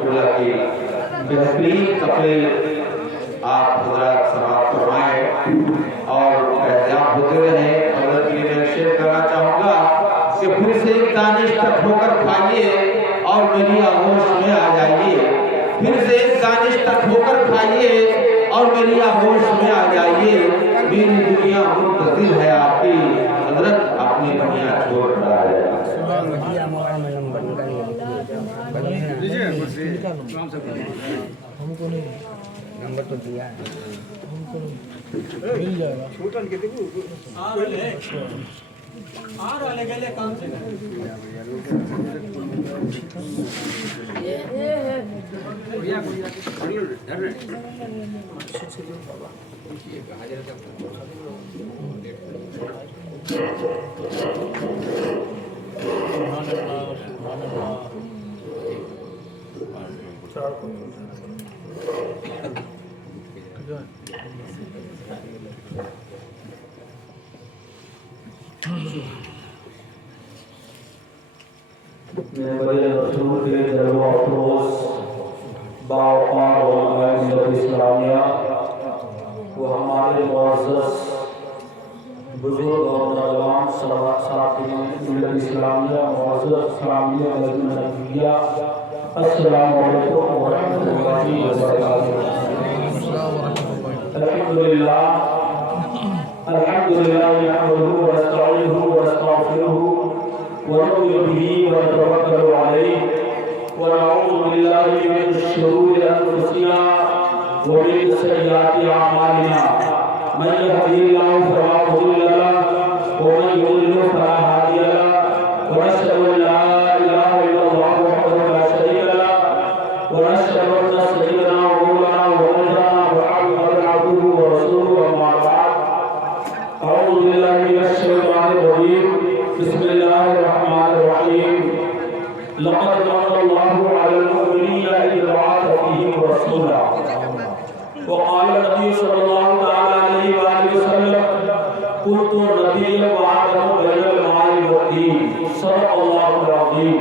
رحمۃ اللہ کی بہترین تقریر آپ حضرات سماعت فرمائیں اور احتیاط ہوتے رہیں۔ حضرت یہ میں شیئر کرنا چاہوں گا کہ پھر سے ایک دانش تک ہو کر کھائیے اور میری آغوش میں آ جائیے، پھر سے ایک دانش تک ہو کر کھائیے اور میری آغوش میں آ جائیے، میری دنیا منتظر ہے آپ کی، حضرت اپنی دنیا چھوڑ رہا ہے۔ ہم کو نہیں نمبر تو دیا ہے، ہم کو مل جائے گا۔ میں بڑے رسول کے جلوہ افروز باوقار علماء ملت اسلامیہ وہ ہمارے معزز بزرگ اور نوجوان ساتھیوں ملت اسلامیہ معزز اسلامیہ مدینہ، السلام علیکم ورحمۃ اللہ وبرکاتہ۔ الحمدللہ نحمده ونستعينه ونستغفره ونؤمن به ونتوكل عليه ونعوذ بالله من شرور انفسنا ومن سيئات اعمالنا، من يهده الله فلا مضل له ومن يضلل فلا هادي له، ونشهد ان لا اله الا الله وحده لا شريك له، ونشهد ان سيدنا ومولانا ومولانا محمدا عبده ورسوله، اما بعد، اعوذ بالله من الشيطان الرجيم، بسم الله الرحمن الرحيم، لقد من الله على المؤمنين إذ بعث فيهم رسولا، وقال النبي صلى الله عليه وآله وسلم كنت نبيا وآدم بين الماء والطين، صدق الله العظيم،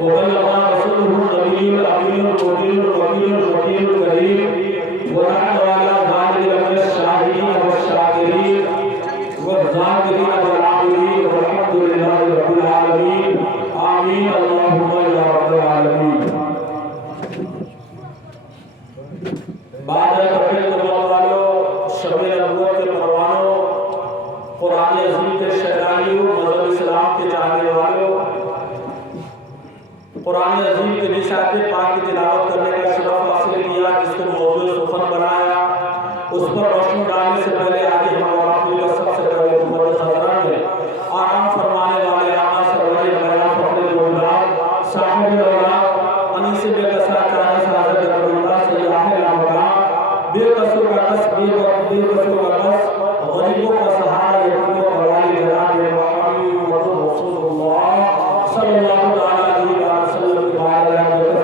وبلغنا رسوله النبي الأمين المبين الوكيل الوكيل الكريم، ونحن على ذلك من الشاهدين والشاكرين والذاكرين والعاملين، والحمد لله رب العالمين، آمين اللهم يا رب العالمين۔ بعد توحید والو شب نبوت کے پروانوں، قرآن عظیم کے شہدائیوں، مذہب اسلام کے چاہنے والوں، قرآن عظیم کے نشاط پاک کی تلاوت کرنے کا شرف حاصل کیا، جس کو موضوع سخن بنایا، اس پر روشنی ڈالنے سے پہلے آگے ہمارا سب سے پہلے محمد حضرات میں آرام فرمانے والے آقا سرور بیان فخر الولاد صاحب الولاد انیس بے قصر چاہے سازد کرمندہ سیاح الامران، بے قصر کا قص بے قصر کا قص، غریبوں کا سہارا یتیموں کا والی جناب محمد رسول اللہ صلی اللہ علیہ وسلم کے بارے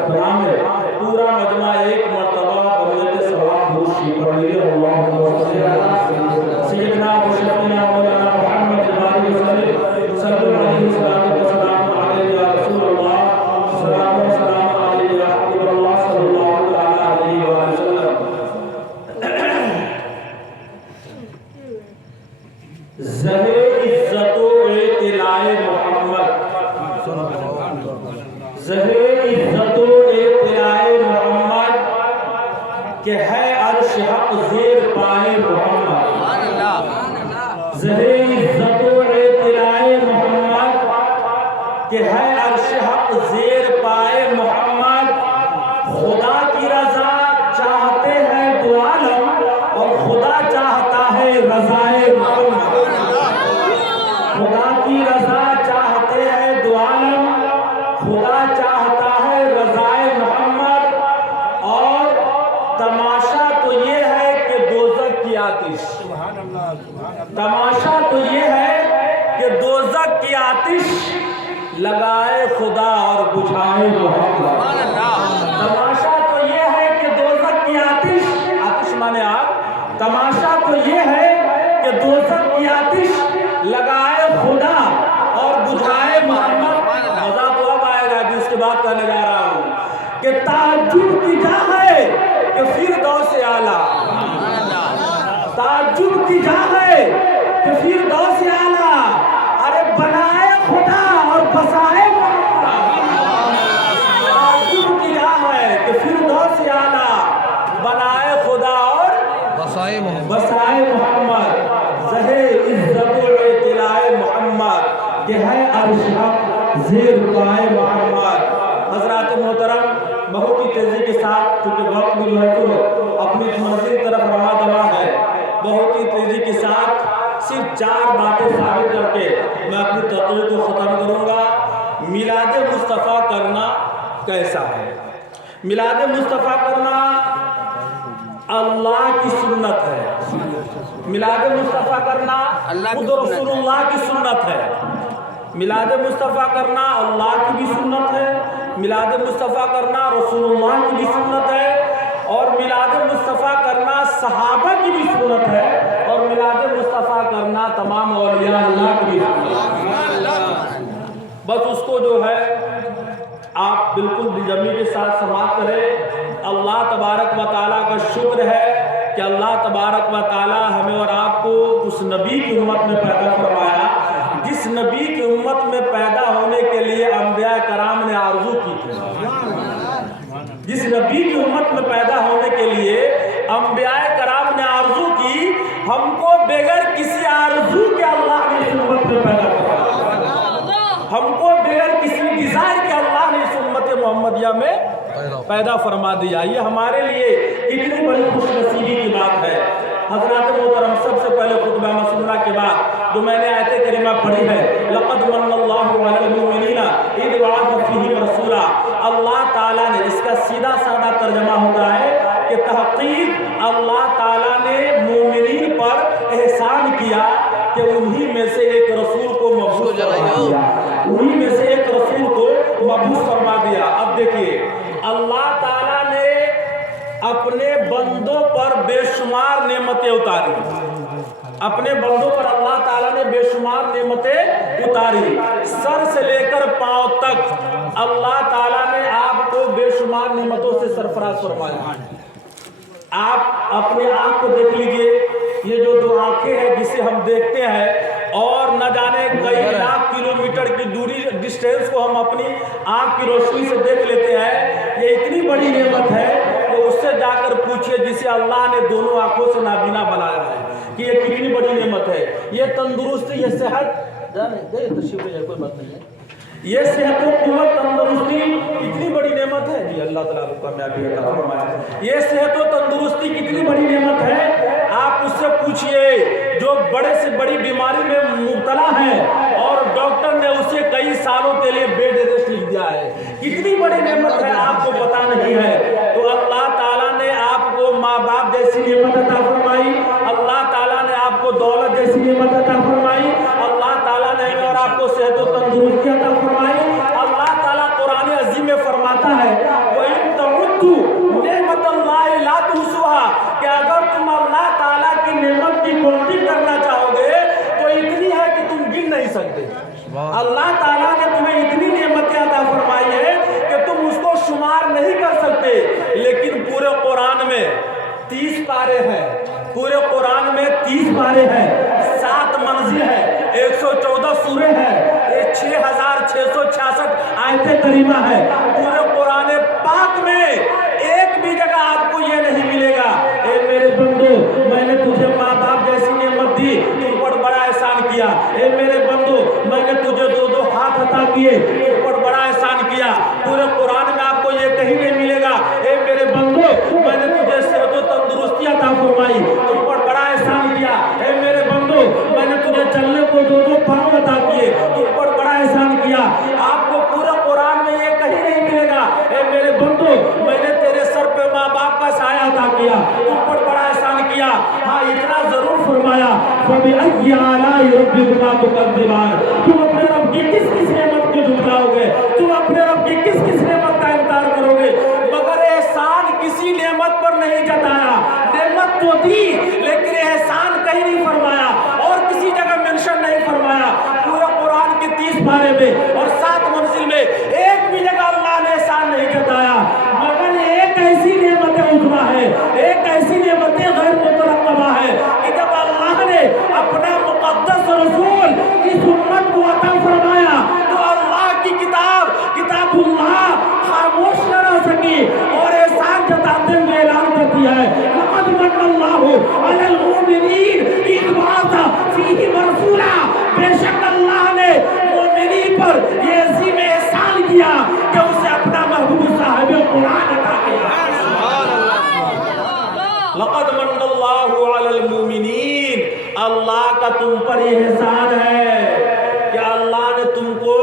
بیان ہے۔ پورا مجمع ایک مرتبہ بنیت ثواب دوشی پڑھ لیے، اللہم صلی اللہ سیدنا و شفینا مولانا محمد علیہ وسلم صلی اللہ علیہ وسلم، السلام علیہ یا رسول اللہ، السلام والسلام علیہ یا حبیب اللہ صلی اللہ علیہ وسلم۔ زہر عزت و اطلاع محمد، زہر عزت و اطلاع محمد کہ ہے عرش حق زیر پائے محمد، زہر عزت و اطلاع محمد کہ ہے عرش حق زیر پائے محمد، خدا کی رضا چاہتے ہیں دو عالم اور خدا چاہتا ہے رضائے محمد، خدا کی رضا چاہتے ہیں دو عالم، خدا چاہتا ہے رضائے محمد، اور تماشا تو یہ ہے کہ دوزخ کی آتش، تماشا تو یہ ہے کہ دوزخ کی آتش لگائے خدا اور بجھائے محمد، تماشا تو یہ ہے کہ دوزخ کی آتش، آتش مانے آگ، تماشا تو یہ ہے کہ دوزخ کی آتش لگائے خدا اور بجھائے محمد۔ مزہ تو اب آئے گا، ابھی اس کے بعد کہنے جا رہا ہوں کہ تاج تعجب کی جا ہے کہ فردوس اعلیٰ، تعجب کی جا ہے کہ فردوس اعلیٰ، ارے بنائے خدا اور بسائے تعجب کی جا ہے کہ فردوس اعلیٰ، بنائے خدا اور بسائے محمد، زہے عزت و اطلاع محمد، کہ ہے عرش حق زیر پائے محمد۔ حضرات محترم، بہت ہی تیزی کے ساتھ، کیونکہ وقت بھی جو ہے تو اپنی منزل طرف رواں دواں ہے، بہت ہی تیزی کے ساتھ صرف 4 باتیں ثابت کر کے میں اپنی تقریر کو ختم کروں گا۔ میلاد مصطفیٰ کرنا کیسا ہے؟ میلاد مصطفیٰ کرنا اللہ کی سنت ہے، میلاد مصطفیٰ کرنا خود رسول اللہ کی سنت ہے، میلاد مصطفیٰ کرنا اللہ کی بھی سنت ہے، میلاد مصطفیٰ کرنا رسول اللہ کی بھی سنت ہے، اور میلاد مصطفیٰ کرنا صحابہ کی بھی سنت ہے، اور میلاد مصطفیٰ کرنا تمام اولیاء اللہ کی بھی سنت ہے۔ بس اس کو جو ہے آپ بالکل بجمی کے ساتھ سماعت کریں۔ اللہ تبارک و تعالیٰ کا شکر ہے کہ اللہ تبارک و تعالیٰ ہمیں اور آپ کو اس نبی کی امت میں پیدا فرمایا جس نبی کی امت میں پیدا ہونے کے لیے انبیاء کرام نے آرزو کی تھی، جس نبی کی امت میں پیدا ہونے کے لیے انبیاء کرام نے آرزو کی، ہم کو بغیر کسی آرزو کے اللہ نے اس امت میں پیدا فرمایا، ہم کو بغیر کسی ڈیزائر کے اللہ نے اس امت محمدیہ میں پیدا فرما دیا۔ یہ ہمارے لیے اتنی بڑی خوش نصیبی کی بات ہے۔ حضرات محترم، سب سے پہلے خطبہ مسنونہ کے بعد جو میں نے آیت کریمہ پڑھی ہے، لَقَدْ مَنَّ اللَّهُ عَلَى الْمُؤْمِنِينَ إِذْ بَعَثَ فِيهِمْ رَسُولًا، اللہ تعالیٰ نے، اس کا سیدھا سادہ ترجمہ ہوتا ہے کہ تحقیق اللہ تعالیٰ نے مومنین پر احسان کیا کہ انہی میں سے ایک رسول کو مبعوث فرما دیا، انہی میں سے ایک رسول کو مبعوث فرما دیا۔ اب دیکھیے، اللہ تعالیٰ نے اپنے بندوں پر بے شمار نعمتیں اتاری، اپنے بندوں پر اللہ تعالیٰ نے بے شمار نعمتیں اتاری، سر سے لے کر پاؤں تک اللہ تعالیٰ نے آپ کو بے شمار نعمتوں سے سرفراز فرمایا۔ آپ اپنے آپ کو دیکھ لیجئے، یہ جو 2 آنکھیں ہیں جسے ہم دیکھتے ہیں اور نہ جانے کئی لاکھ کلومیٹر کی دوری ڈسٹینس کو ہم اپنی آنکھ کی روشنی سے دیکھ لیتے ہیں، یہ اتنی بڑی نعمت ہے کہ اس سے جا کر پوچھئے جسے اللہ نے دونوں آنکھوں سے نابینا بنایا ہے کہ یہ کتنی بڑی نعمت ہے۔ یہ تندرستی، یہ صحت، تشریف لے کوئی بات نہیں ہے، یہ صحت و قوت تندرستی کتنی بڑی نعمت ہے۔ جی اللہ تعالیٰ کو کامیابی عطا فرمائے۔ یہ صحت و تندرستی کتنی بڑی نعمت ہے، آپ اس سے پوچھئے جو بڑے سے بڑی بیماری میں مبتلا ہے اور ڈاکٹر نے اسے کئی سالوں کے لیے بیڈ ریسٹ لکھ دیا ہے، کتنی بڑی نعمت ہے آپ کو پتہ نہیں ہے۔ تو اللہ تعالیٰ نے آپ کو ماں باپ جیسی نعمت عطا فرمائی، اللہ تعالیٰ نے آپ کو دولت جیسی نعمت عطا فرمائی، اللہ تعالیٰ نے اور آپ کو صحت و تندرستی عطا فرمائی۔ اللہ تعالیٰ قرآن عظیم میں فرماتا ہے وَإِن تَعُدُّوا نِعْمَتَ اللَّهِ لَا تُحْصُوهَا، کہ اگر تم اللہ تعالیٰ کی نعمت کی گنتی کرنا چاہو گے تو اتنی ہے کہ تم گن نہیں سکتے۔ اللہ تعالیٰ نے تمہیں اتنی نعمتیں عطا فرمائی ہے کہ تم اس کو شمار نہیں کر سکتے، لیکن پورے قرآن میں 30 پارے ہیں، پورے قرآن میں 30 پارے ہیں، 7 منزل ہے، 114 سورے ہیں، 6666 آیت کریمہ ہے۔ پورے قرآن پاک میں ایک بھی جگہ آپ کو یہ نہیں ملے گا اے میرے بندو میں نے تجھے ماں باپ جیسی نعمت دی، تم پر بڑا احسان کیا، اے میرے بندو میں نے تجھے 2 ہاتھ عطا کیے، تم پر بڑا احسان کیا۔ پورے قرآن میں آپ کو یہ کہیں نہیں ملے گا اے میرے بندو میں نے تجھے صحت و تندرستی عطا فرمائی، تم پر بڑا احسان کیا، اے میرے بندو میں نے تجھے چلنے کو 2 پاؤں عطا کیے، تم پر بڑا احسان کیا۔ آپ کو پورے قرآن میں یہ کہیں نہیں ملے گا اے میرے بندو میں نے تیرے سر پہ ماں باپ کا سایہ عطا کیا، تم پر بڑا احسان کیا۔ ہاں اتنا ضرور فرمایا فَبِأَيِّ آلَاءِ رَبِّكُمَا تُكَذِّبَانِ، تم اپنے رب کی کس کس نعمت کو جھٹلاؤ گے، تم اپنے رب کی کس کس نعمت کا انکار کرو گے، مگر احسان کسی نعمت پر نہیں جتایا، نعمت تو دی لیکن احسان کہیں نہیں فرمایا اور کسی جگہ منشن نہیں فرمایا۔ پورے قرآن کے 30 پارے میں اور 7 منزل میں ایک بھی جگہ اللہ نے احسان نہیں جتایا، مگر عظمیٰ ہے، ایک ایسی نعمت غیر مترقبہ ہے کہ جب اللہ نے اپنا مقدس رسول اس امت کو عطا فرمایا تو اللہ کی کتاب اللہ خاموش نہ رہ سکی اور احسان جتاتے ہوئے اعلان کرتی ہے لقد من اللہ علی المؤمنین اذ بعث فیہم رسولا، بے شک اللہ نے مومنین پر یہ عظیم احسان کیا کہ اسے اپنا محبوب صاحب قرآن عطا کیا۔ لقد من اللہ علی المؤمنین، اللہ کا تم پر یہ احسان ہے کہ اللہ نے تم کو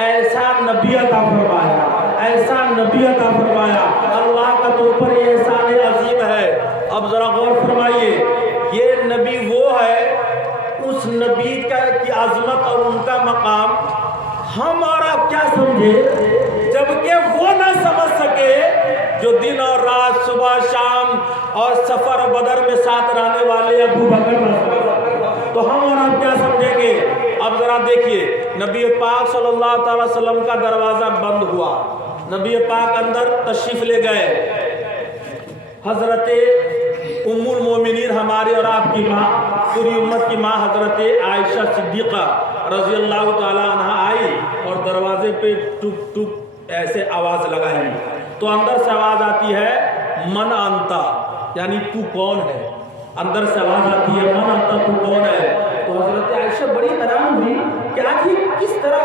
ایسا نبی عطا فرمایا، ایسا نبی عطا فرمایا، اللہ کا تم پر یہ احسان عظیم ہے۔ اب ذرا غور فرمائیے، یہ نبی وہ ہے، اس نبی کی عظمت اور ان کا مقام ہم اور آپ کیا سمجھے، جبکہ وہ نہ سمجھ سکے جو دن اور رات صبح شام اور سفر بدر میں ساتھ رہنے والے ابو بکر نہ سمجھ، تو ہم اور آپ کیا سمجھیں گے؟ اب ذرا دیکھیے، نبی پاک صلی اللہ تعالی وسلم کا دروازہ بند ہوا، نبی پاک اندر تشریف لے گئے، حضرت ام المومنین ہماری اور آپ کی ماں، پوری امت کی ماں حضرت عائشہ صدیقہ رضی اللہ تعالی عنہ آئی اور دروازے پہ ٹک ٹک ایسے آواز لگائی، تو اندر سے آواز آتی ہے من انتا، یعنی تو کون ہے، اندر سے آواز آتی ہے من انتا، تو کون ہے؟ تو حضرت عائشہ بڑی حیران ہوئی کہ آج یہ کس طرح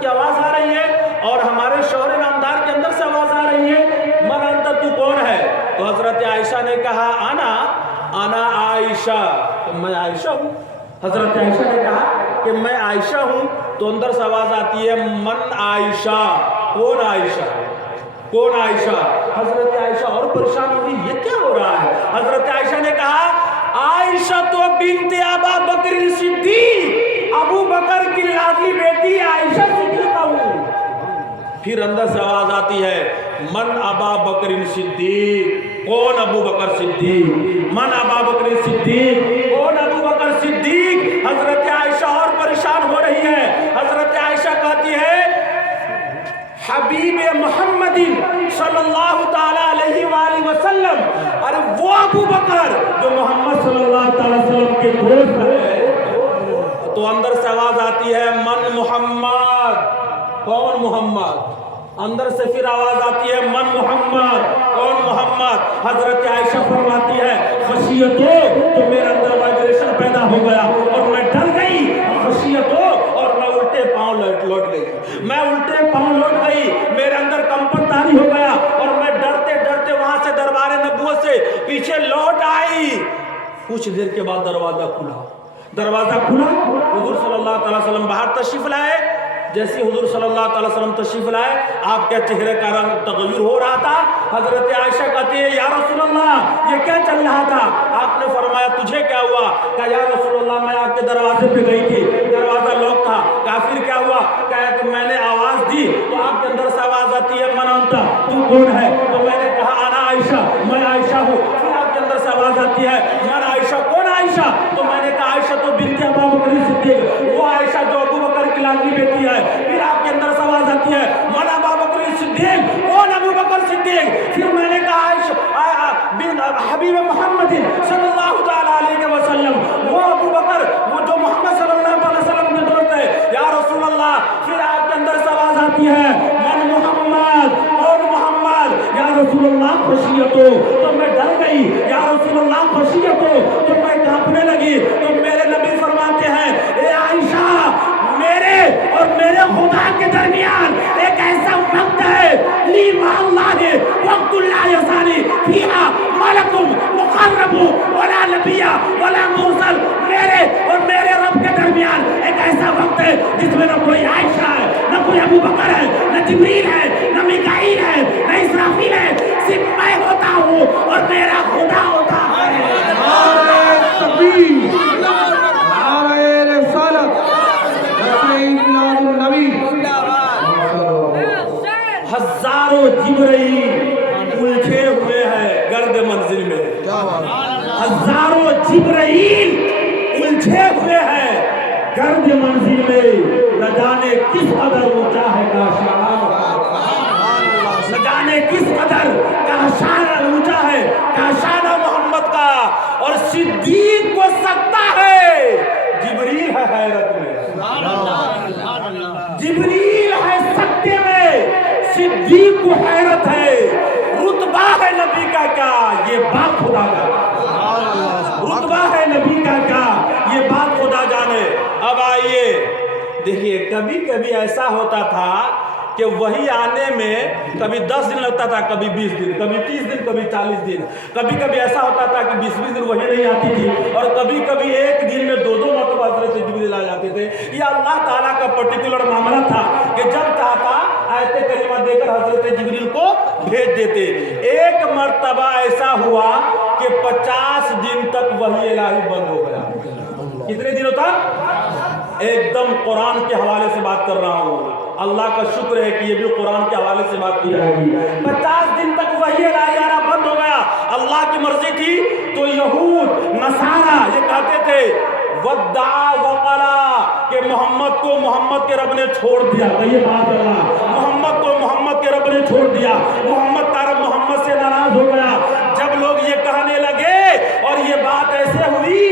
کی آواز آ رہی ہے اور ہمارے شوہر نامدار کے اندر سے آواز آ رہی ہے من انتا، تو کون ہے؟ تو حضرت عائشہ نے کہا انا عائشہ، میں عائشہ ہوں۔ حضرت عائشہ نے کہا کہ میں عائشہ ہوں، تو اندر سے آواز آتی ہے من عائشہ، کون عائشہ، کون عائشہ؟ حضرت عائشہ اور پریشان ہوئی، یہ کیا ہو رہا ہے؟ حضرت عائشہ نے کہا عائشہ تو بنت ابا بکر صدیق، ابو بکر کی لاڈلی بیٹی عائشہ صدیقہ ہوں۔ پھر اندر سے آواز آتی ہے من ابا بکر صدیق، کون ابو بکر صدیق، من ابا بکر صدیق، کون ابو بکر صدیق؟ حضرت عائشہ اور پریشان ہو رہی ہے، حضرت عائشہ کہتی ہے حبیب محمد صلی اللہ تعالی علیہ وآلہ وسلم، ارے وہ ابو بکر جو محمد صلی اللہ تعالی وسلم کے دوست ہے۔ تو اندر سے آواز آتی ہے من محمد، کون محمد؟ اندر سے پھر آواز آتی ہے من محمد، کون محمد؟ حضرت عائشہ فرماتی ہے خشیت ہو تو میرے اندر وائبریشن پیدا ہو گیا اور میں ڈر گئی، خشیت ہو اور میں الٹے پاؤں لوٹ گئی، میں الٹے پاؤں لوٹ گئی، میرے اندر کمپن طاری ہو گیا اور میں ڈرتے ڈرتے وہاں سے دربار نبوت سے پیچھے لوٹ آئی۔ کچھ دیر کے بعد دروازہ کھلا، حضور صلی اللہ تعالی وسلم باہر تشریف لائے۔ جیسے حضور صلی اللہ تعالی وسلم تشریف لائے، آپ کے چہرے کا رنگ تغیر ہو رہا تھا۔ حضرت عائشہ کہتی ہے یا رسول اللہ یہ کیا چل رہا تھا؟ آپ نے فرمایا تجھے کیا ہوا؟ کہا یا رسول اللہ میں آپ کے دروازے پہ گئی تھی، دروازہ لاک تھا۔ کہا پھر کیا ہوا؟ کہا کہ میں نے آواز دی تو آپ کے اندر سے آواز آتی ہے من انتا، تو کون ہے؟ تو میں نے کہا انا عائشہ، میں عائشہ ہوں۔ پھر آپ کے اندر سے آواز آتی ہے من عائشہ، کون عائشہ؟ تو میں نے کہا عائشہ تو بنت ابا بکر صدیق، وہ عائشہ جو ابو بکر کی لاڈلی بیٹی ہے۔ پھر آپ کے اندر سے آواز آتی ہے من ابا بکر صدیق، کون ابو بکر صدیق؟ پھر میں نے کہا حبیب محمد صلی اللہ تعالی علیہ وسلم، وہ ابو بکر وہ جو محمد صلی اللہ علیہ وسلم کے دوست ہے یا رسول اللہ۔ پھر آپ کے اندر سے آواز آتی ہے من محمد، کون محمد؟ یا رسول اللہ خشیت ہو تو میں ڈر گئی، یا رسول اللہ خشیت ہو تو میں کانپنے لگی۔ تو میرے نبی فرماتے ہیں اے عائشہ، میرے اور میرے خدا کے درمیان ایک ایسا وقت ہے لی ما اللہ وقت لا یزانی فیہا ملک مقرب ولا نبی ولا مرسل، میرے اور میرے رب کے درمیان ایک ایسا وقت ہے جس میں نہ کوئی عائشہ ہے، نہ کوئی ابو بکر ہے، نہ جبریل ہے، نہ میکائیل ہے، نہ اسرافیل ہے، صرف میں ہوتا ہوں اور میرا خدا ہوتا ہے۔ تکبیر، نعرہ رسالت، انقلاب النبی۔ ہزاروں جبرائیل الجھے ہوئے ہیں گرد منزل میں، ہزاروں جبرائیل الجھے ہوئے ہیں گرد منزل میں، نہ جانے کس قدر اونچا ہے کاشان، نہ جانے کس قدر کاشان اونچا صدیق کو سکتا ہے، جبریل ہے حیرت میں، جبریل ہے سکتے میں، صدیق کو حیرت ہے، رتبہ ہے نبی کا کیا یہ بات خدا جانے، رتبہ ہے نبی کا کیا یہ بات خدا جانے۔ اب آئیے دیکھیے، کبھی کبھی ایسا ہوتا تھا کہ وہی آنے میں کبھی 10 دن لگتا تھا، کبھی 20 دن، کبھی 30 دن، کبھی 40 دن، کبھی کبھی ایسا ہوتا تھا کہ 20 دن وہی نہیں آتی تھی، اور کبھی کبھی ایک دن میں 2 مرتبہ حضرت جبریل آ جاتے تھے۔ یہ اللہ تعالیٰ کا پرٹیکولر معاملہ تھا کہ جب چاہتا آیت کریمہ دے کر حضرت جبریل کو بھیج دیتے۔ ایک مرتبہ ایسا ہوا کہ 50 دن تک وحی الہی بند ہو گیا۔ کتنے دنوں تک؟ ایک دم قرآن کے حوالے سے بات کر رہا ہوں، اللہ کا شکر ہے کہ یہ بھی قرآن کے حوالے سے بات کی جائے گی۔ 50 دن تک وحی الہی آنا بند ہو گیا۔ اللہ کی مرضی تھی تو یہود نصارہ یہ کہتے تھے ودعا وقلا کہ محمد کے رب نے چھوڑ دیا، یہ بات اللہ، محمد کے رب نے چھوڑ دیا، محمد کا رب محمد سے ناراض ہو گیا۔ جب لوگ یہ کہنے لگے اور یہ بات ایسے ہوئی،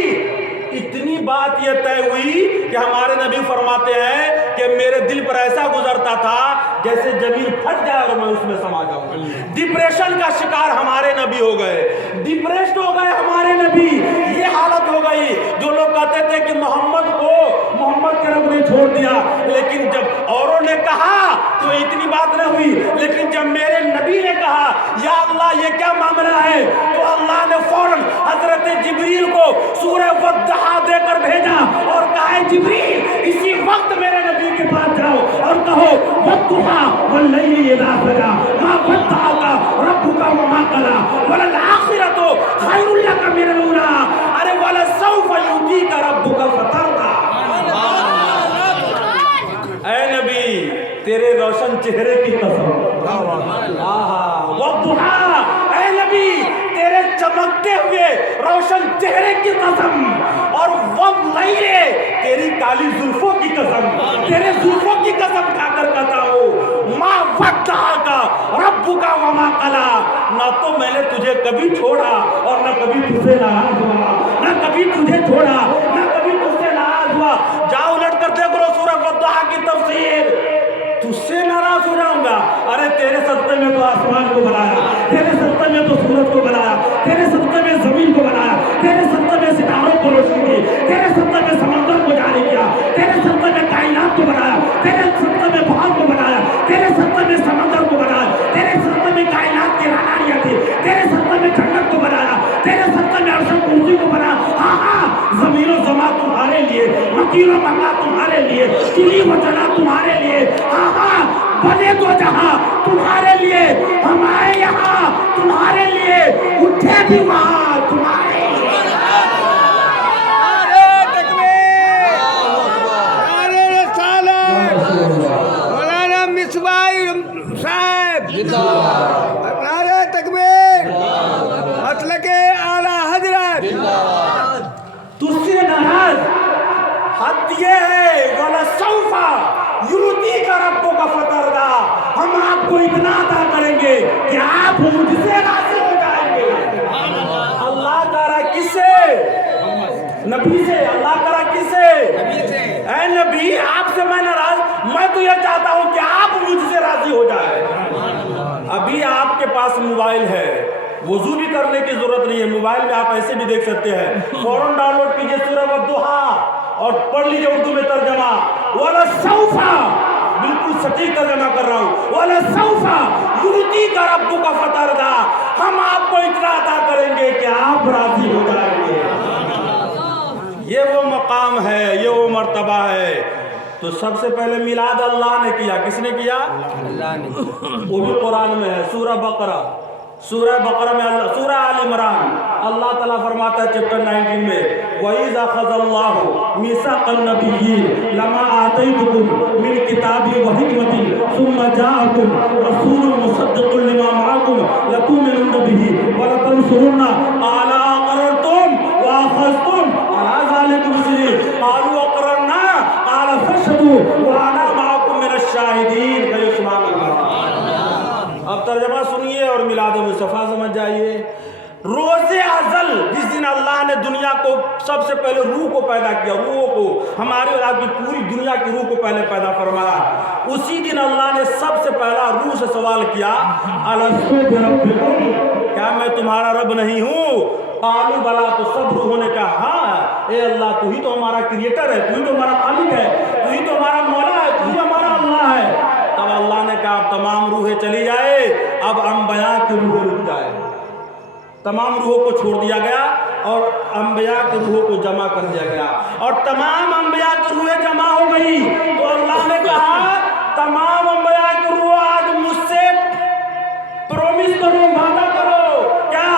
اتنی بات یہ طے ہوئی کہ ہمارے نبی فرماتے ہیں کہ میرے دل پر ایسا گزرتا تھا جیسے زمین پھٹ جائے اور میں اس میں سما جاؤں۔ ڈپریشن کا شکار ہمارے نبی ہو گئے، ڈپریشن ہو گئے ہمارے نبی، یہ حالت ہو گئی۔ جو لوگ کہتے تھے کہ محمد کے رب نے چھوڑ دیا، لیکن جب اوروں نے کہا تو اتنی بات نہ ہوئی، لیکن جب میرے نبی نے کہا یا اللہ یہ کیا معاملہ ہے، تو اللہ نے فوراً حضرت جبریل کو سورہ والضحیٰ دے کر بھیجا اور کہا جبریل اسی وقت میرے نبی کے پاس جاؤ اور کہو والضحیٰ واللیل اذا سجا ما ودعک ربک وما قلی وللآخرۃ خیر لک من الاولی ارے ولسوف یعطیک ربک فترضی۔ اے نبی تیرے روشن چہرے کی قسم، والضحیٰ اے نبی تیرے چمکتے ہوئے روشن چہرے کی قسم، اور واللیل تیری کالی زلفوں کی قسم، تیرے زلفوں کی قسم کھا کر کہتا ہوں ما ودعک ربک وما قلی، نہ تو میں نے تجھے کبھی چھوڑا اور نہ کبھی تجھ سے ناراض ہوا، نہ کبھی تجھے چھوڑا نہ کبھی تجھ سے ناراض ہوا۔ جاؤ الٹ کر دیکھ لو سورہ والضحیٰ کی تفسیر، تجھ سے ناراض ہو جاؤں گا؟ ارے تیرے صدقے میں تو آسمان کو بنایا، تیرے صدقے میں تو سورج کو بنایا، تیرے صدقے میں زمین کو بنایا، تیرے صدقے میں ستاروں کو روشن کی، تیرے صدقے میں سمندر کو جاری کیا، تیرے صدقے میں کائنات کو بنایا، تیرے صدقے میں بہار کو بنایا، تیرے صدقے میں سمندر کو بنایا، تیرے صدقے میں کائنات کی راناریاں تھی، تیرے صدقے میں جنت کو بنایا، تیرے صدقے میں عرش و کرسی کو بنایا۔ ہاں زمین و زمان تمہارے لیے، مکین و مکان تمہارے لیے، چلی و چلا تمہارے لیے، ہاں بنے دو جہاں تمہارے لیے، ہمارے یہاں تمہارے لیے، اٹھے بھی وہاں تمہارے لیے۔ نعرہ تکبیر، نعرہ رسالت، مولانا مصباح صاحب، نعرہ تکبیر، مسلک اعلیٰ حضرت۔ تجھ سے ناراض حد یہ ہے وَلَسَوْفَ یُعْطِیکَ رَبُّکَ فَتَرْضَیٰ، ہم آپ کو اتنا عطا کریں گے کہ آپ مجھ سے راضی ہو جائیں گے۔ اللہ کہہ رہا ہے کس سے؟ نبی سے۔ اللہ کہہ رہا ہے کس سے؟ اے نبی آپ سے میں ناراض، میں تو یہ چاہتا ہوں کہ آپ مجھ سے راضی ہو جائیں۔ ابھی آپ کے پاس موبائل ہے، وضو بھی کرنے کی ضرورت نہیں ہے، موبائل میں آپ ایسے بھی دیکھ سکتے ہیں، فوراً ڈاؤن لوڈ کیجئے سورہ والضحیٰ اور پڑھ لیجئے اردو میں ترجمہ، وَلَسَوْفَ، بالکل صحیح ترجمہ کر رہا ہوں، وَلَسَوْفَ یُعْطِیکَ رَبُّکَ فَتَرْضَیٰ، ہم آپ کو اتنا عطا کریں گے کہ آپ راضی ہو جائیں گے۔ یہ وہ مقام ہے، یہ وہ مرتبہ ہے۔ تو سب سے پہلے میلاد اللہ نے کیا، کس نے کیا؟ اللہ نے۔ وہ بھی قرآن میں ہے، سورہ بقرہ میں اللہ، سورہ آل عمران اللہ تعالیٰ فرماتا ہے چیپٹر 19 میں وَإِذَا أَخَذَ اللَّهُ مِيثَاقَ النَّبِيِّينَ لَمَا آتَيْتُكُم مِّنْ كِتَابٍ وَحِكْمَةٍ ثُمَّ جَاءَكُمْ رَسُولٌ مُصَدِّقٌ لِّمَا مَعَكُمْ لَتُؤْمِنُنَّ بِهِ وَلَتَنصُرُنَّهُ قَالَ أَقْرَرْتُمْ وَأَخَذْتُمْ عَلَىٰ ذَلِكُمْ إِصْرِي قَالُوا أَقْرَرْنَا قَالَ فَاشْهَدُوا وَأَنَا مَعَكُم مِّنَ الشَّاهِدِينَ۔ اب ترجمہ سنیے اور میلاد مصطفیٰ سمجھ جائیے۔ روز ازل جس دن اللہ نے دنیا کو سب سے پہلے روح کو پیدا کیا، روح کو، ہماری اور آپ کی پوری دنیا کی روح کو پہلے پیدا فرمایا، اسی دن اللہ نے سب سے پہلا روح سے سوال کیا الستو بربکم، کیا میں تمہارا رب نہیں ہوں؟ قالوا بلا، تو سب روحوں نے کہا ہاں اے اللہ تو ہی تو ہمارا کریٹر ہے، تو ہی تو ہمارا خالق ہے، تو ہی تو ہمارا مولا ہے، تو ہی ہمارا اللہ ہے۔ تب اللہ نے کہا اب تمام روحیں چلی جائے، اب انبیاء کی روحیں رک جائے۔ تمام روحوں کو چھوڑ دیا گیا اور انبیاء کی روحوں کو جمع کر دیا گیا، اور تمام انبیاء کی روحیں جمع ہو گئی تو اللہ نے کہا تمام انبیاء کی روح آج مجھ سے پرومس کرو، وعدہ کرو، کیا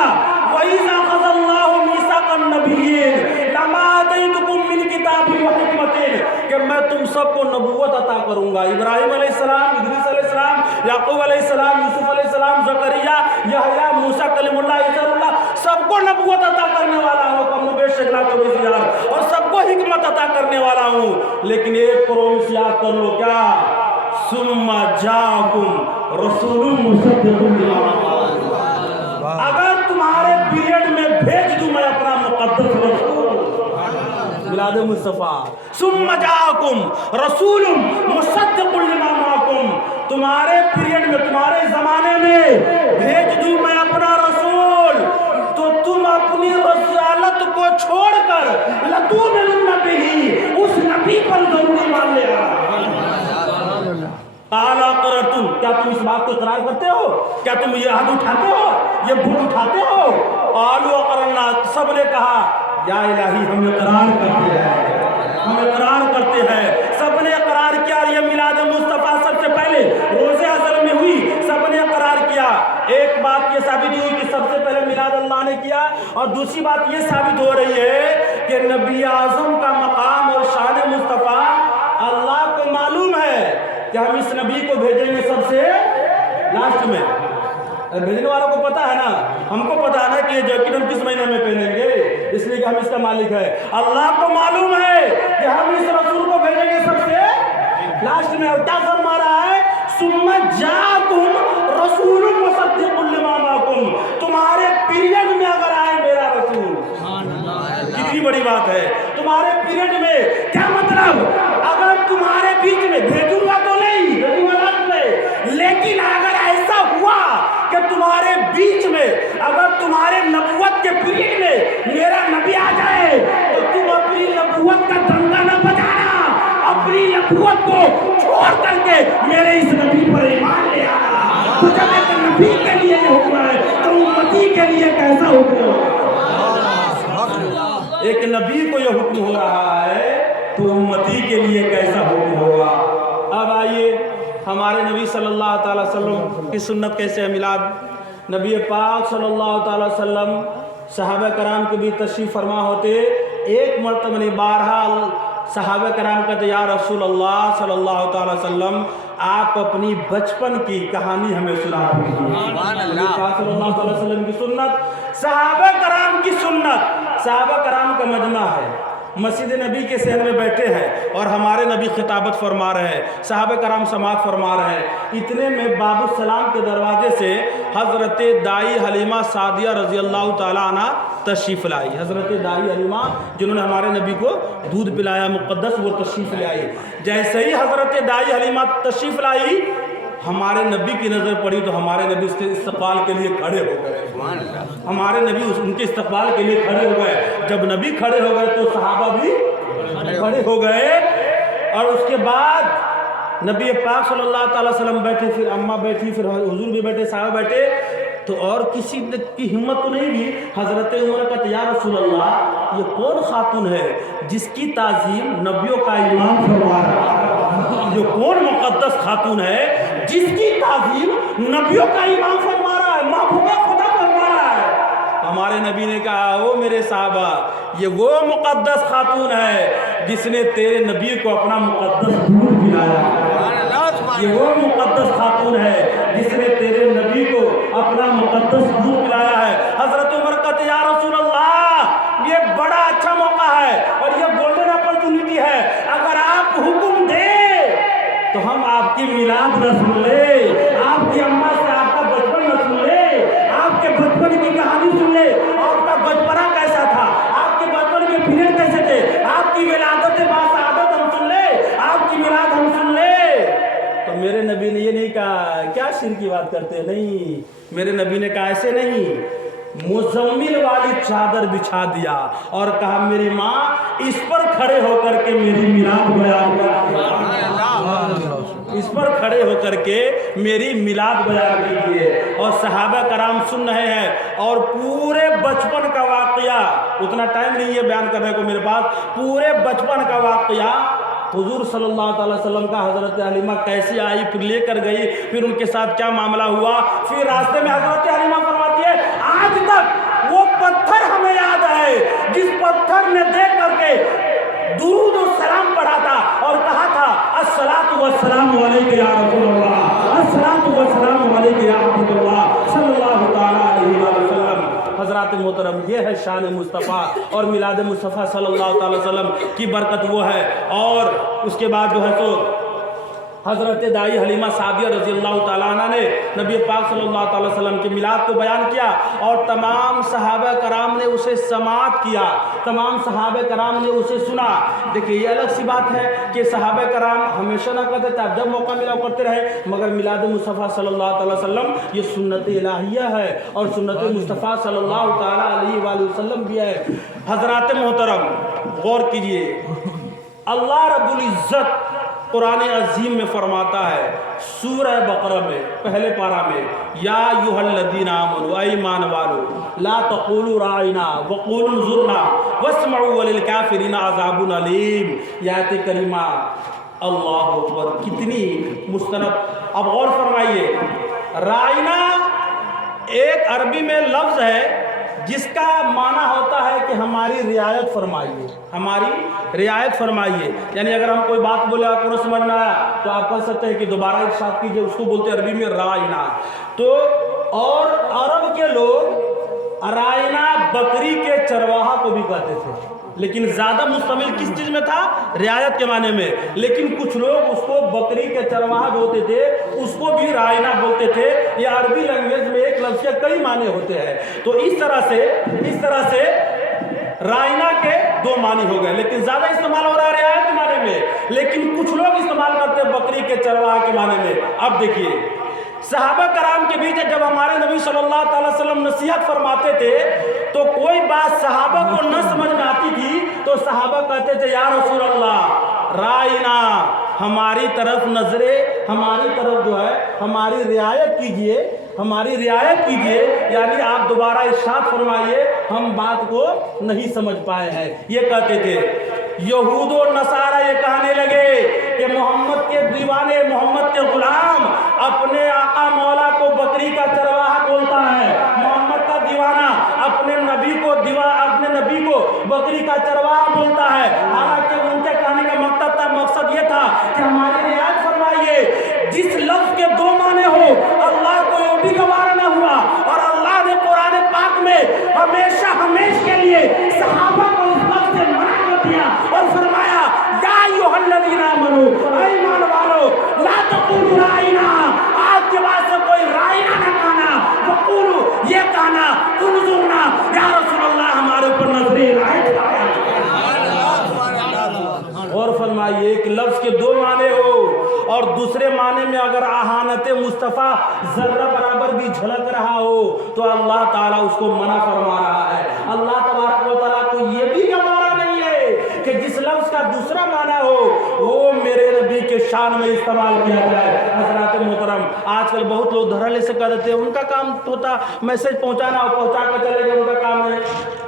وَإِذَا أَخَذَ اللَّهُ مِيثَاقَ النَّبِيِّينَ لَمَا آتَيْتُكُم مِّن كِتَابٍ وَحِكْمَةٍ، کہ میں تم سب کو نبوت عطا کروں گا۔ ابراہیم علیہ السلام، ادریس علیہ السلام، یعقوب علیہ السلام، یوسف علیہ السلام، زکریا، یحییٰ، موسیٰ کلیم اللہ، عیسیٰ اللہ، سب کو نبوت عطا کرنے والا ہوں، کم و بیش 1,24,000، اور سب کو حکمت عطا کرنے والا ہوں، لیکن ایک پرومس یاد کر لو، کیا ثم جاءکم رسول مصدق لما معکم، اگر تمہارے پیریڈ میں بھیج دوں میں اپنا مقدس رسول، میلاد مصطفیٰ، ثم جاءکم رسول مصدق لما معکم، تمہارے پیریڈ میں، تمہارے زمانے میں بھیج دوں میں اپنا رسول، تو تم اپنی رسالت کو چھوڑ کر لتؤمنن بہ، اس نبی پر ضروری مان لے گا۔ قال اقررتم، کیا تم اس بات کو اقرار کرتے ہو؟ کیا تم یہ عہد اٹھاتے ہو، یہ بھوٹ اٹھاتے ہو؟ قالوا اقررنا، سب نے کہا یا الہی ہم اقرار کرتے ہیں، ہم اقرار کرتے ہیں۔ سب نے اقرار کیا، یہ میلاد مصطفیٰ سب سے پہلے روز ازل میں ہوئی، سب نے اقرار کیا۔ ایک بات یہ ثابت ہوئی کہ سب سے پہلے میلاد اللہ نے کیا، اور دوسری بات یہ ثابت ہو رہی ہے کہ نبی اعظم کا مقام اور شان مصطفیٰ اللہ کو معلوم ہے کہ ہم اس نبی کو بھیجیں گے سب سے لاسٹ میں۔ بھیجنے والوں کو پتا ہے نا، ہم کو پتا ہے نا کہ یہ جیکٹ ہم کس مہینے میں پہنیں گے، اس لیے کہ ہم اس کا مالک ہے۔ اللہ کو معلوم ہے کہ ہم اس رسول کو بھیجیں گے سب سے لاسٹ میں، اور کیا فرما رہا ہے ثم جاءکم رسول مصدق لما معکم، تمہارے پیریڈ میں اگر آئے میرا رسول، کتنی بڑی بات ہے، تمہارے پیریڈ میں، کیا مطلب اگر تمہارے بیچ میں بھیجوں گا تو نہیں، بھیجوں گا لاسٹ میں، لیکن اگر ایسا ہوا کہ تمہارے بیچ میں، اگر تمہارے نبوت کے پیریڈ میں میرا نبی آ جائے تو تم اپنی نبوت کا ڈنکا نہ بجانا، اپنی نبوت کو چھوڑ کر کے میرے اس نبی پر ایمان لے آنا۔ تو جب ایک نبی کے لیے یہ حکم ہے تو امتی کے لیے کیسا حکم ہوگا؟ ایک نبی کو یہ حکم ہو رہا ہے تو امتی کے لیے کیسا حکم ہوگا؟ اب آئیے ہمارے نبی صلی اللہ تعالی وسلم کی سنت کیسے ہے میلاد؟ نبی پاک صلی اللہ تعالی وسلم صحابہ کرام کے بھی تشریف فرما ہوتے، ایک مرتبہ نہیں بارہا صحابہ کرام کہتے یا رسول اللہ صلی اللہ تعالی وسلم آپ اپنی بچپن کی کہانی ہمیں سنا دیجیے۔ نبی پاک صلی اللہ تعالی وسلم کی سنت، صحابہ کرام کی سنت، صحابہ کرام کا مجمع ہے، مسجد نبی کے صحن میں بیٹھے ہیں اور ہمارے نبی خطابت فرما رہے ہیں، صحابہ کرام سماعت فرما رہے ہیں، اتنے میں باب السلام کے دروازے سے حضرت دائی حلیمہ سعدیہ رضی اللہ تعالیٰ عنہ تشریف لائی۔ حضرت دائی حلیمہ جنہوں نے ہمارے نبی کو دودھ پلایا مقدس، وہ تشریف لے آئی۔ جیسے ہی حضرت دائی حلیمہ تشریف لائی، ہمارے نبی کی نظر پڑی تو ہمارے نبی اس کے استقبال کے لیے کھڑے ہو گئے۔ ہمارے نبی ان کے استقبال کے لیے کھڑے ہو گئے۔ جب نبی کھڑے ہو گئے تو صحابہ بھی کھڑے ہو گئے، اور اس کے بعد نبی پاک صلی اللہ تعالی وسلم بیٹھے، پھر اماں بیٹھی، پھر حضور بھی بیٹھے، صحابہ بیٹھے، تو اور کسی کی ہمت تو نہیں ہوئی۔ حضرت عمر کہتے یا رسول اللہ یہ کون خاتون ہے جس کی تعظیم نبیوں کا امام فرما رہا ہے؟ یہ کون مقدس خاتون ہے جس کی تعظیم نبیوں کا امام فرما رہا ہے، محبوب خدا فرما رہا ہے؟ ہمارے نبی نے کہا او میرے صحابہ، یہ وہ مقدس خاتون ہے جس نے تیرے نبی کو اپنا مقدس دودھ پلایا، یہ وہ مقدس خاتون ہے جس نے تیرے نبی کو اپنا مقدس دودھ پلایا ہے۔ حضرت عمر کہتے یا رسول اللہ یہ بڑا اچھا موقع ہے اور یہ گولڈن اپرچونٹی ہے، اگر آپ حکم دیں تو ہم آپ کی میلاد نہ سن لیں، آپ کی اماں سے آپ کا بچپن نہ سن لیں، آپ کے بچپن کی کہانی سن لیں، کہا کیا شرک کی بات کرتے ہیں؟ نہیں، میرے نبی نے کہا ایسے نہیں، مزمل والی چادر بچھا دیا اور کہا میری ماں اس پر کھڑے ہو کر کے میری میلاد بیان کر، اس پر کھڑے ہو کر کے میری میلاد بیان کیجیے۔ اور صحابہ کرام سن رہے ہیں اور پورے بچپن کا واقعہ، اتنا ٹائم نہیں ہے بیان کرنے کو میرے پاس، پورے بچپن کا واقعہ حضور صلی اللہ علیہ وسلم کا حضرت حلیمہ کیسی آئی، پھر لے کر گئی، پھر ان کے ساتھ کیا معاملہ ہوا، پھر راستے میں حضرت حلیمہ فرماتی ہے آج تک وہ پتھر ہمیں یاد ہے جس پتھر نے دیکھ کر کے درود و سلام پڑھا تھا اور کہا تھا الصلاۃ والسلام علیک یا رسول اللہ، الصلاۃ والسلام علیک یا حبیب اللہ صلی اللہ تعالی علیہ وسلم۔ حضرات محترم، یہ ہے شان مصطفیٰ اور میلاد مصطفیٰ صلی اللہ تعالی وسلم کی برکت وہ ہے۔ اور اس کے بعد جو ہے تو حضرت دائی حلیمہ سعدیہ رضی اللہ تعالیٰ عنہ نے نبی پاک صلی اللہ تعالی وسلم کے میلاد کو بیان کیا اور تمام صحابہ کرام نے اسے سماعت کیا، تمام صحابہ کرام نے اسے سنا۔ دیکھیں یہ الگ سی بات ہے کہ صحابہ کرام ہمیشہ نہ کرتے تھے، جب موقع ملا کرتے رہے، مگر میلاد مصطفیٰ صلی اللہ تعالی وسلم یہ سنت الہیہ ہے اور سنت مصطفیٰ صلی اللہ تعالی علیہ وآلہ وسلم بھی ہے۔ حضرات محترم غور کیجئے، اللہ رب العزت قرآن عظیم میں فرماتا ہے سورہ بقرہ میں پہلے پارہ میں، یا ایھا الذین آمنوا، اے ایمان والو، لا تقولوا راعنا وقولوا انظرنا واسمعوا وللکافرین عذاب علیم۔ یہ آیت کریمہ اللہ اکبر کتنی مستند۔ اب غور فرمائیے، راعنا ایک عربی میں لفظ ہے جس کا معنی ہوتا ہے کہ ہماری رعایت فرمائیے، ہماری رعایت فرمائیے، یعنی اگر ہم کوئی بات بولے آپ کو نہ سمجھ میں آیا تو آپ کہہ سکتے ہیں کہ دوبارہ ارشاد کیجئے، اس کو بولتے ہیں عربی میں رائنا۔ تو اور عرب کے لوگ رائنا بکری کے چرواہا کو بھی کہتے تھے، لیکن زیادہ مشتمل کس چیز میں تھا؟ رعایت کے معنی میں، لیکن کچھ لوگ اس کو بکری کے چرواہا جو ہوتے تھے اس کو بھی رائنا بولتے تھے۔ یہ عربی لینگویج میں ایک لفظ کے کئی معنی ہوتے ہیں، تو اس طرح سے رائنا کے دو معنی ہو گئے، لیکن زیادہ استعمال ہو رہا ہے رعایت کے معنی میں، لیکن کچھ لوگ استعمال کرتے ہیں بکری کے چرواہا کے معنی میں۔ اب دیکھیے صحابہ کرام کے بیچ جب ہمارے نبی صلی اللہ تعالی وسلم نصیحت فرماتے تھے تو کوئی بات صحابہ کو نہ سمجھ میں آتی تھی تو صحابہ کہتے تھے یا رسول اللہ رائنا، ہماری طرف نظریں، ہماری طرف جو ہے ہماری رعایت کیجئے، ہماری رعایت کیجئے، یعنی آپ دوبارہ ارشاد فرمائیے، ہم بات کو نہیں سمجھ پائے ہیں، یہ کہتے تھے۔ یہود و نصارہ یہ کہنے لگے کہ محمد کے دیوانے، محمد کے غلام اپنے آقا مولا کو بکری کا چرواہا بولتا ہے، محمد کا دیوانہ اپنے نبی کو بکری کا چرواہا بولتا ہے، حالانکہ ان کے کہنے کا مقصد یہ تھا کہ ہماری رعایت فرمائیے، جس لفظ کے دو معنی ہو اللہ کو یہ بھی گوارا نہ ہوا، اور اللہ نے قرآن پاک میں ہمیشہ کے لیے صحابہ کو اس لفظ سے منع کر دیا اور فرمایا یا ایھا الذین آمنوا، اے ایمان والو، لا تقولوا رائنا، آج کے بعد سے کوئی رائنا نہ کہنا، وقولوا یہ کہنا انظرنا، یا رسول اللہ ہمارے اوپر نظر رعایت آیا۔ اور فرمائیے ایک لفظ کے دو معنی ہو اور دوسرے معنی میں اگر اہانت مصطفیٰ ذرہ برابر بھی جھلک رہا ہو تو اللہ تعالیٰ اس کو منع فرما رہا ہے۔ اللہ تبارک و تعالیٰ کو یہ بھی گوارا نہیں ہے کہ جس لفظ کا دوسرا معنی ہو وہ میرے نبی کے شان میں استعمال کیا جائے۔ حضرات محترم، آج کل بہت لوگ دھڑلے سے کہہ دیتے ہیں ان کا کام ہوتا میسج پہنچانا اور پہنچا کر چلے گئے، ان کا کام نہیں،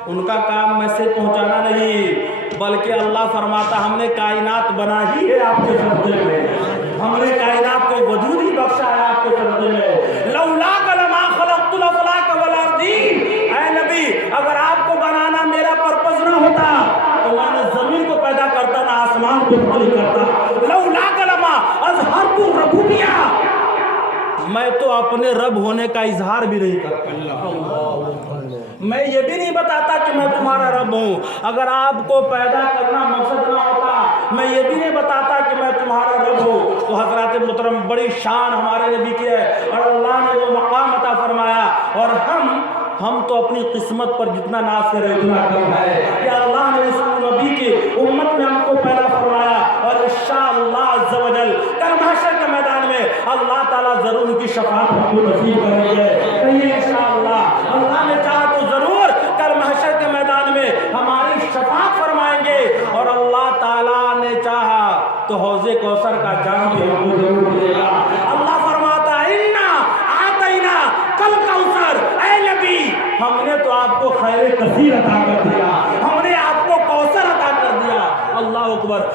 ان کا کام میسج پہنچانا نہیں، بلکہ اللہ فرماتا ہم نے کائنات بنا ہی ہے آپ کے سردے میں، ہم نے کائنات کو وجود ہی بخشا ہے آپ کے سردے میں۔ لولاک لما خلقت الافلاک والارضین، اے نبی اگر آپ کو بنانا میرا پرپس نہ ہوتا تو میں نے زمین کو پیدا کرتا نہ آسمان کو خلق کرتا۔ لولاک لما اظہرت الربوبیہ، میں تو اپنے رب ہونے کا اظہار بھی نہیں کرتا، میں یہ بھی نہیں بتاتا کہ میں تمہارا رب ہوں۔ اگر آپ کو پیدا کرنا مقصد نہ ہوتا میں یہ بھی نہیں بتاتا کہ میں تمہارا رب ہوں۔ تو حضرات محترم بڑی شان ہمارے نبی کی ہے اور اللہ نے وہ مقام عطا فرمایا، اور ہم ہم تو اپنی قسمت پر جتنا ناز کریں اتنا کم ہے کہ اللہ نے اس نبی کی امت میں ہم کو پیدا فرمایا، اور انشاءاللہ عز و جل کل محشر کے میدان میں اللہ تعالیٰ ضرور ان کی شفاعت ہم کو نصیب کریں گے۔ کہیے انشاءاللہ، اللہ نے چاہا تو ضرور کل محشر کے میدان میں ہماری شفاعت فرمائیں گے، اور اللہ تعالیٰ نے چاہا تو حوض کوثر کا جام بھی ہم کو ضرور دے گا۔ اللہ فرماتا ہے اِنَّا آتَيْنَا کل کوثر، اے نبی ہم نے تو آپ کو خیر کثیر عطا کر دیا، ہم نے آپ کو کوثر عطا کر دیا۔ اللہ اکبر،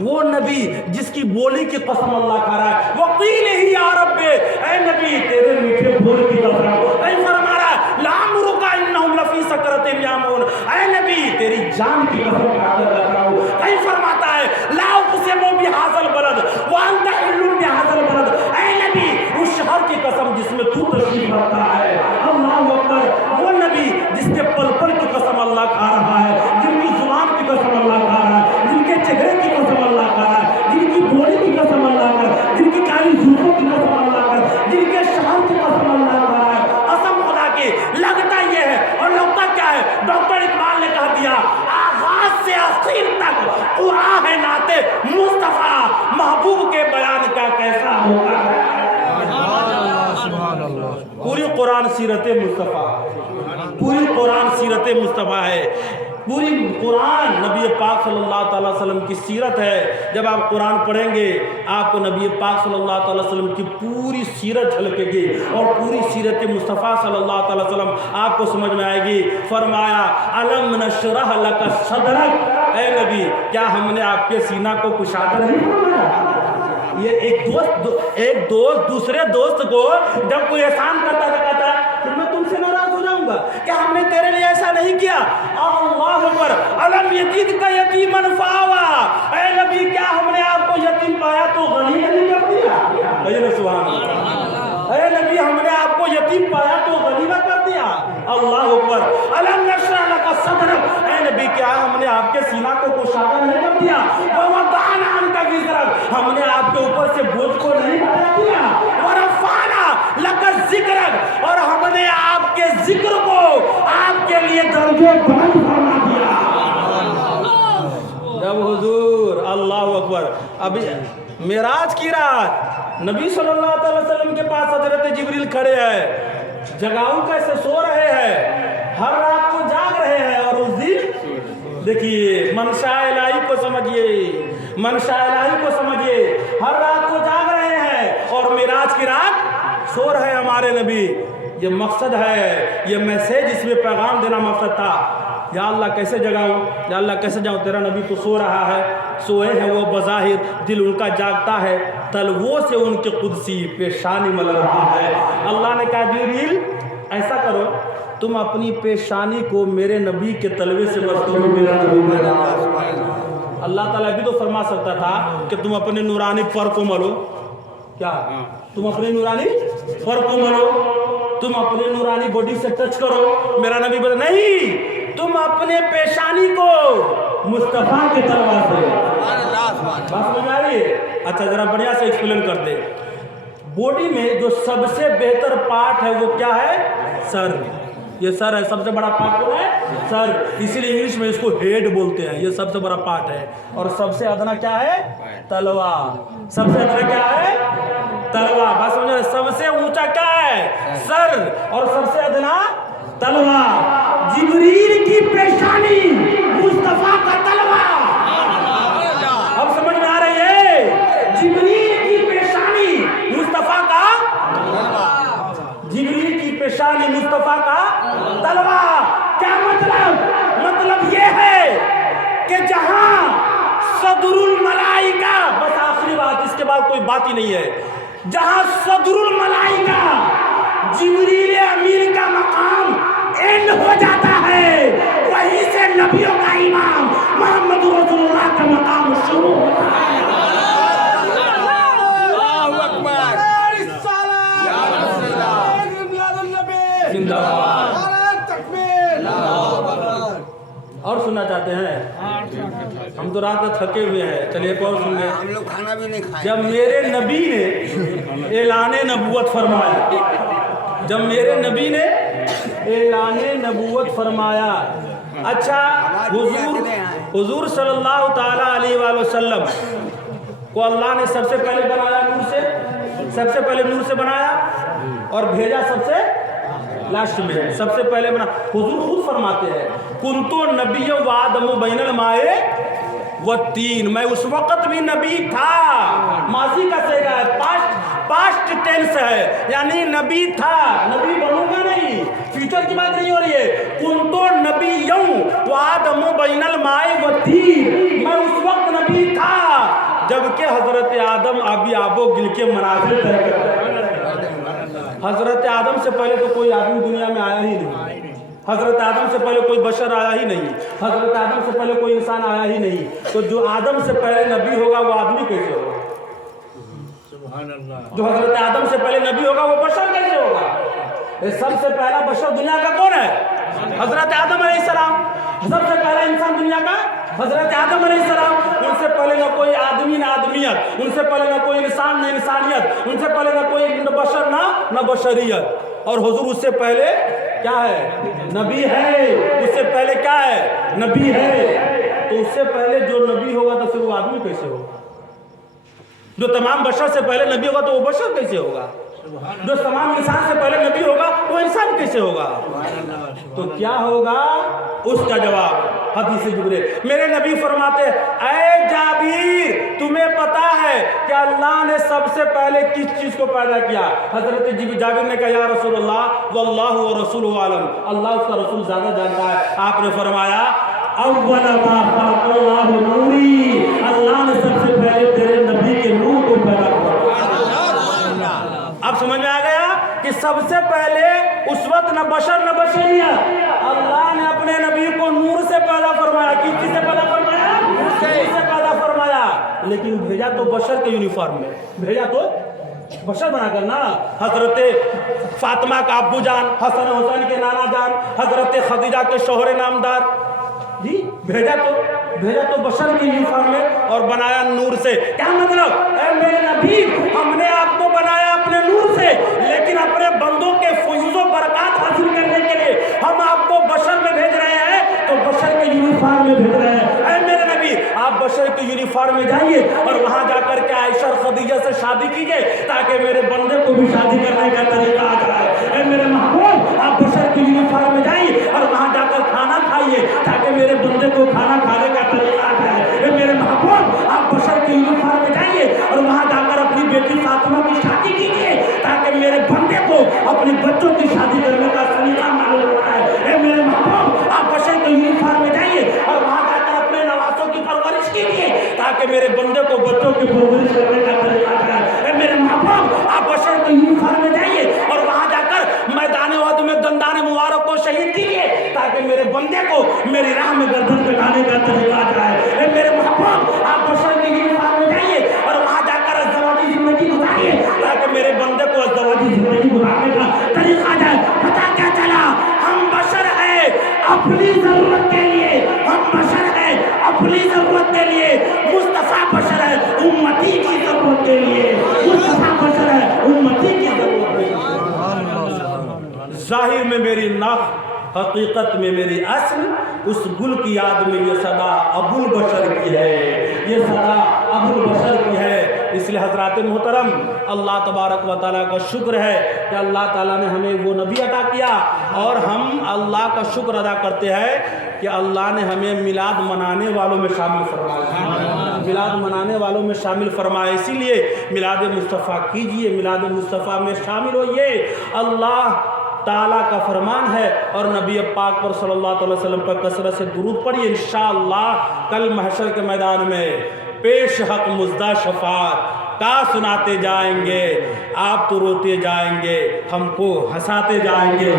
وہ نبی جس کی بولی کی قسم اللہ کھا رہا ہے، وقیل ہی یا رب، اے نبی تیرے میٹھے بول کی قسم، اے فرما رہا ہے لعمرک انہم لفی سکرۃ یعمہون، اے نبی تیری جان کی قسم کھا کر رہا ہوں۔ اے فرماتا ہے لا اقسم بہذا البلد وانت حل بہذا البلد، اے نبی اس شہر کی قسم جس میں تو تشریف رکھتا ہے۔ اللہ اکبر، وہ نبی جس کے پل پل کی قسم اللہ کھا رہا ہے، جن کی زبان کی قسم اللہ کھا رہا ہے، جن کے چہرے کی قسم اللہ کھا رہا ہے، جن کی بولی کی قسم اللہ کھا رہا ہے، جن کی کالی زلفوں کی قسم اللہ کھا رہا ہے، جن کے شہر کی قسم اللہ کھا رہا ہے۔ قسم خدا کی، لگتا یہ ہے اور لگتا کیا ہے؟ ڈاکٹر اقبال نے کہا دیا آغاز سے آخر تک قرآن ہے نعت مصطفیٰ، محبوب کے بیان کا کیسا ہوگا۔ پوری قرآن سیرت مصطفیٰ، پوری قرآن سیرت مصطفیٰ ہے، پوری قرآن نبی پاک صلی اللہ تعالیٰ وسلم کی سیرت ہے۔ جب آپ قرآن پڑھیں گے آپ کو نبی پاک صلی اللہ تعالیٰ وسلم کی پوری سیرت جھلکے گی، اور پوری سیرت مصطفیٰ صلی اللہ تعالیٰ وسلم آپ کو سمجھ میں آئے گی۔ فرمایا الم نشرح لک صدرک، اے نبی کیا ہم نے آپ کے سینہ کو کشادہ نہیں فرمایا؟ یہ ایک دوست دوسرے دوست کو جب کوئی احسان کرتا تھا کہتا ہے کہ میں تم سے ناراض ہو جاؤں گا، کیا ہم نے تیرے لیے ایسا نہیں کیا؟ اللہ اکبر، الم یجدک یتیما فآویٰ، اے نبی کیا ہم نے آپ کو یتیم پایا تو غنی نہیں کر دیا؟ کہیے سبحان اللہ، اے نبی ہم نے آپ کو یتیم پایا تو غنی نہ کر دیا؟ اللہ اکبر، الم نشرح لک صدرک، اے نبی کیا ہم نے آپ کے سینہ کو کشادہ نہیں کر دیا؟ ووضعنا عنک وزرک، ہم نے آپ کے اوپر سے بوجھ کو نہیں ہٹا دیا؟ ورفعنا لک ذکرک، اور ہم نے آپ کے ذکر کو آپ کے لیے درجے بلند فرما دیا۔ جب حضور اللہ اکبر ابھی معراج کی رات نبی صلی اللہ علیہ وسلم کے پاس حضرت جبریل کھڑے ہیں، جگاؤں کیسے سو رہے ہیں، ہر رات کو جاگ رہے ہیں، اور اس دن دیکھیے منشاء الہی کو سمجھیے، منشاء الہی کو سمجھیے، ہر رات کو جاگ رہے ہیں اور معراج کی رات سو رہے ہیں ہمارے نبی۔ یہ مقصد ہے، یہ میسیج اس میں پیغام دینا مقصد تھا۔ یا اللہ کیسے جگاؤں، یا اللہ کیسے جاؤں، تیرا نبی تو سو رہا ہے، سوئے ہیں وہ بظاہر، دل ان کا جاگتا ہے، تلووں سے ان کے قدسی پیشانی مل رہا ہے۔ اللہ نے کہا جبریل ایسا کرو، تم اپنی پیشانی کو میرے نبی کے تلوے سے بس کرو، میرا نبی میرا۔ اللہ تعالیٰ بھی تو فرما سکتا تھا کہ تم اپنے نورانی پر کو ملو، کیا تم اپنے نورانی پر کو ملو، تم اپنے نورانی باڈی سے ٹچ کرو، میرا نبی بتا نہیں، تم اپنے پیشانی کو مصطفیٰ کے تلوار سے۔ بات سمجھ میں آ رہی ہے؟ اچھا ذرا بڑھیا سے ایکسپلین کر دے۔ باڈی میں جو سب سے بہتر پارٹ ہے وہ کیا ہے؟ سر، یہ سر ہے، سب سے بڑا پارٹ کون ہے؟ سر، اسی لیے انگلش میں اس کو ہیڈ بولتے ہیں، یہ سب سے بڑا پارٹ ہے۔ اور سب سے ادنا کیا ہے؟ تلوار۔ سب سے ادنا کیا ہے؟ تلوار۔ بات سمجھو، سب سے اونچا کیا ہے؟ سر، اور سب سے ادنا تلوار۔ جبریل کی پیشانی مصطفیٰ کا تلوار۔ اب سمجھ میں آ رہی ہے؟ جبریل کی پیشانی مصطفیٰ کا تلوار، جبریل کی پیشانی مصطفیٰ کا تلوار۔ کیا مطلب؟ مطلب یہ ہے کہ جہاں صدر الملائکہ، بس آخری بات، اس کے بعد کوئی بات ہی نہیں ہے، جہاں صدر الملائکہ جبریل امین کا مقام اینڈ ہو جاتا ہے، وہیں سے نبیوں کا امام محمد رسول اللہ کا مقام شروع ہوتا ہے۔ اللہ اکبر، زندہ باد۔ اور سننا چاہتے ہیں؟ ہم تو رات میں تھکے ہوئے ہیں، چلیے ایک اور سن لیں۔ ہم لوگ کھانا بھی نہیں کھائے۔ جب میرے نبی نے اعلان نبوت فرمایا، جب میرے نبی نے اعلان نبوت فرمایا۔ اچھا حضور صلی اللہ تعالیٰ علیہ وآلہ وسلم کو اللہ نے سب سے پہلے بنایا نور سے، سب سے پہلے نور سے بنایا اور بھیجا سب سے لاسٹ میں، سب سے پہلے بنا۔ حضور خود فرماتے ہیں کنتو نبی و آدم بین الماء والطین، میں اس وقت بھی نبی تھا، ماضی کا صیغہ ہے، پاسٹ ٹینس ہے، یعنی نبی تھا، نبی بنوں گا نہیں، فیوچر کی بات نہیں ہو رہی ہے۔ کنتو نبی و آدم بین الماء والطین، میں اس وقت نبی تھا جبکہ حضرت آدم آبی آب و گل کے مناظر طے کر رہے ہیں۔ حضرت آدم سے پہلے تو کوئی آدمی دنیا میں آیا ہی نہیں، حضرت آدم سے پہلے کوئی بشر آیا ہی نہیں، حضرت آدم سے پہلے کوئی انسان آیا ہی نہیں، تو جو آدم سے پہلے نبی ہوگا وہ آدمی کیسے ہوگا؟ جو حضرت آدم سے پہلے نبی ہوگا وہ بشر کیسے ہوگا؟ سب سے پہلا بشر دنیا کا کون ہے؟ حضرت آدم علیہ السلام۔ سب سے پہلا انسان دنیا کا حضرت آدم علیہ السلام۔ ان سے پہلے نہ کوئی آدمی نہ آدمیت، ان سے پہلے نہ کوئی انسان نہ انسانیت، ان سے پہلے نہ کوئی بشر نہ بشریت، اور حضور اس سے پہلے کیا ہے؟ نبی ہے۔ اس سے پہلے کیا ہے؟ نبی ہے۔ تو اس سے پہلے جو نبی ہوگا تو پھر وہ آدمی کیسے ہوگا؟ جو تمام بشر سے پہلے نبی ہوگا تو وہ بشر کیسے ہوگا؟ جو تمام انسان سے پہلے نبی ہوگا وہ انسان کیسے ہوگا؟ تو کیا ہوگا؟ اس کا جواب حدیث جبریل، میرے نبی فرماتے اے جابر تمہیں پتا ہے کہ اللہ نے سب سے پہلے کس چیز کو پیدا کیا؟ حضرت جابر نے کہا یا رسول اللہ واللہ ورسولہ عالم، اللہ اس کا رسول زیادہ جانتا ہے۔ آپ نے فرمایا اول ما خلق اللہ نوری، اللہ نے سب سے پہلے تیرے نبی کے نور کو پیدا کیا۔ اب سمجھ میں آ گیا کہ سب سے پہلے اس وقت نہ بشر نہ بشریت، اللہ نے اپنے نبی کو نور سے پیدا فرمایا۔ کس چیز سے پیدا فرمایا؟ نور سے پیدا فرمایا، لیکن بھیجا تو بشر کے یونیفارم میں، بھیجا تو بشر بنا کر نا۔ حضرت فاطمہ کا ابو جان، حسن حسین کے نانا جان، حضرت خدیجہ کے شوہر نامدار، جی بھیجا تو بشر کے یونیفارم میں اور بنایا نور سے۔ کیا مطلب؟ اے میرے نبی ہم نے آپ کو بنایا اپنے نور سے، لیکن اپنے بندوں کے فیض و برکات حاصل کرنے کے لیے ہم آپ کو بشر میں بھیج رہے ہیں، تو بشر کے یونیفارم میں بھیج رہے ہیں۔ اے میرے نبی آپ بشر کے یونیفارم میں جائیے اور وہاں جا کر کے عائشہ اور خدیجہ سے شادی کیجیے تاکہ میرے بندے کو بھی شادی کرنے کا طریقہ آ جائے۔ اے میرے محبوب آپ بشر کے یونیفارم میں جائیے اور وہاں جا کر کھانا کھائیے تاکہ میرے بندے کو کھانا کھانے کا طریقہ آ جائے۔ اے میرے محبوب آپ بشر کے یونیفارم میں جائیے اور وہاں جا کر اپنی بیٹی فاطمہ کی شادی کیجیے تاکہ میرے بندے کو اپنے بچوں کی شادی کرنے کا طریقہ معلوم ہوتا ہے۔ اے میرے محبوب آپ بشر کے یونیفارم میں جائیے اور وہاں جا کر اپنے نوازوں کی پرورش کیجیے تاکہ میرے بندے کو بچوں کی پرورش کرنے کا طریقہ آ جائے۔ اے میرے محبوب آپ بشر کے یونیفارم میں جائیے اور وہاں جا کر میدان احد میں دندان مبارک کو شہید کیجیے تاکہ میرے بندے کو میری راہ میں گردن کٹانے کا طریقہ آ جائے۔ اے میرے محبوب آپ بشر کے یونیفارم میں جائیے اور وہاں جا کر ازدواجی زندگی گزاریے تاکہ میرے بندے کو ازدواجی زندگی گزارنے کا طریقہ آ جائے۔ پتہ کیا چلا؟ ہم بشر ہیں اپنی ضرورت کے لیے، ہم بشر ہیں اپنی ضرورت کے لیے، مصطفیٰ بشر ہے امتی کی ضرورت کے لیے، مصطفیٰ بشر ہے امتی کی ضرورت کے لیے۔ ظاہر میں میری نخ، حقیقت میں میری اصل، اس گل کی یاد میں یہ صدا ابو البشر کی ہے، یہ صدا ابو البشر کی ہے۔ اس لیے حضرات محترم اللہ تبارک و تعالیٰ کا شکر ہے کہ اللہ تعالیٰ نے ہمیں وہ نبی عطا کیا، اور ہم اللہ کا شکر ادا کرتے ہیں کہ اللہ نے ہمیں میلاد منانے والوں میں شامل فرمایا، میلاد منانے والوں میں شامل فرمایا۔ اسی لیے میلاد مصطفیٰ کیجئے، میلاد مصطفیٰ میں شامل ہوئیے۔ اللہ تعالیٰ کا فرمان ہے، اور نبی پاک پر صلی اللہ علیہ وسلم پر کثرت سے درود پڑھیے۔ انشاءاللہ کل محشر کے میدان میں پیش حق مزدہ شفاعت کا سناتے جائیں گے، آپ تو روتے جائیں گے، ہم کو ہنساتے جائیں گے۔